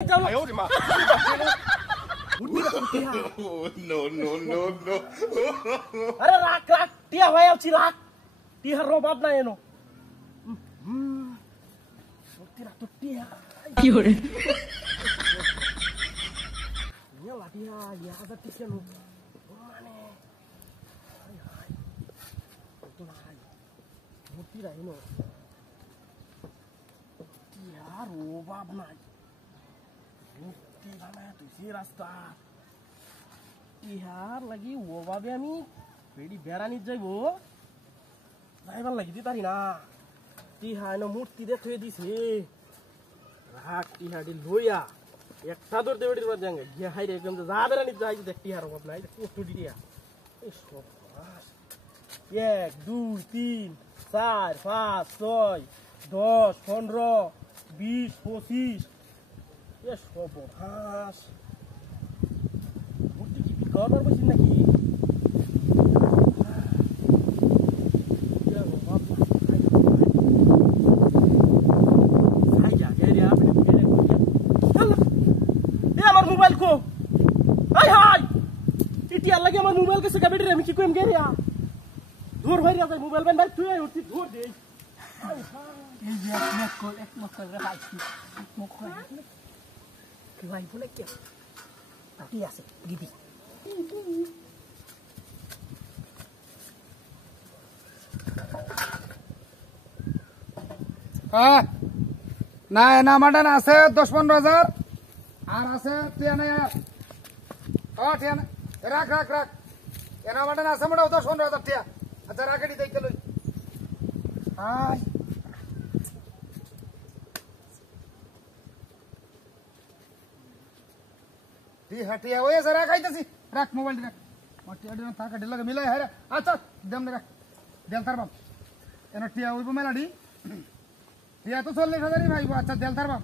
哎呦我的妈！No no no no अरे राख राख टिया भाई आउची राख टिया रो बाप ना एनो तेरा तो टिया क्यों रे ये लाटिया ये आजा टिया लो माने हाय हाय तो हाय मूर्ति रही नो टिया रो बाप ना मूर्ति बनाया तुझे रास्ता इहार लगी वो बाबे आमी पेड़ी बेरानी जाइबो जाइबार लागि दितारि ना तिहानो मूर्ति देखो दिसे राख तिहाडी लोया एकटा दर देवडीर बाद जांगे गिया हाइरे एकदम जा बेरानी जाइ देख तिहार बाप নাই কোটু দিয়া এই সব 1 2 3 4 5 6 10 15 20 25 এ সব হাস Kabar mesin lagi. Ya bapak. Saya jadi apa ni? Allah. Ini amar mobile ko. Hai hai. Iti Allah ke amar mobile ke seka beti remi ki ko em gere ya. Dur bhai ra mobile ban bhai tu ai uti dur de. Hai hai. Ye ek mokol ra hai. Mokol. Kiwai boleh ke? Tapi ya sih, gidi. না এনা মাডান আছে 10-15,000 আর আছে টিয়া নাই টিয়া রাখ রাখ রাখ এনা মাডান আছে মোটা 10-15,000 টিয়া আচ্ছা রাখেডি দেখতে লই হাই টিয়া ওই আছে রাখাইতেছি রাখ মোবাইল রাখ টিয়া দিন থাকা ঢিলা মিলাই হারে আচ্ছা দেম রাখ দেল তারবাম এনা টিয়া ওইব মেলাডি টিয়া তো 40,000ই ভাইবো আচ্ছা দেল তারবাম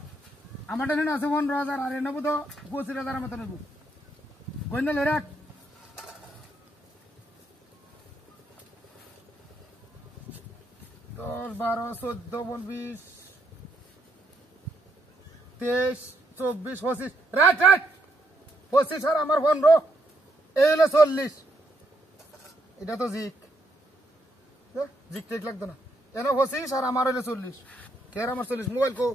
আমারটা নেন আছে 15,000 আর নেবো তো 25,000 মত নেবো কইনা লই রাখ দশ 12 14 20 23 24 25 রাখ রাখ 25 আর আমার 15 এই হলো 40 এটা তো জিক জিক ঠিক লাগতো না এনে 25 আর আমার হলো 40 কের আমার 40 মোবাইল কো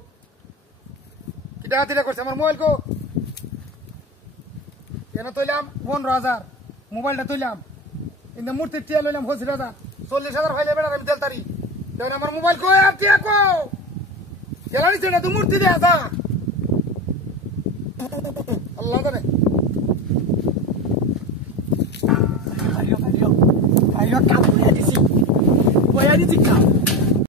কিটা দিলা করছে আমার মোবাইল কো এনে তইলাম 15,000 মোবাইলটা তইলাম ইন্দা মূর্তি টিয়া লইলাম 25,000 40,000 ফাইলে বেড়া আমি দেলতারি দেন আমার মোবাইল কো আর টিয়া কো গেলানি ছেড়ে তো মূর্তি দে আসা আল্লাহ জানে Ayo, kamu ya di sini. Gua ya di sini.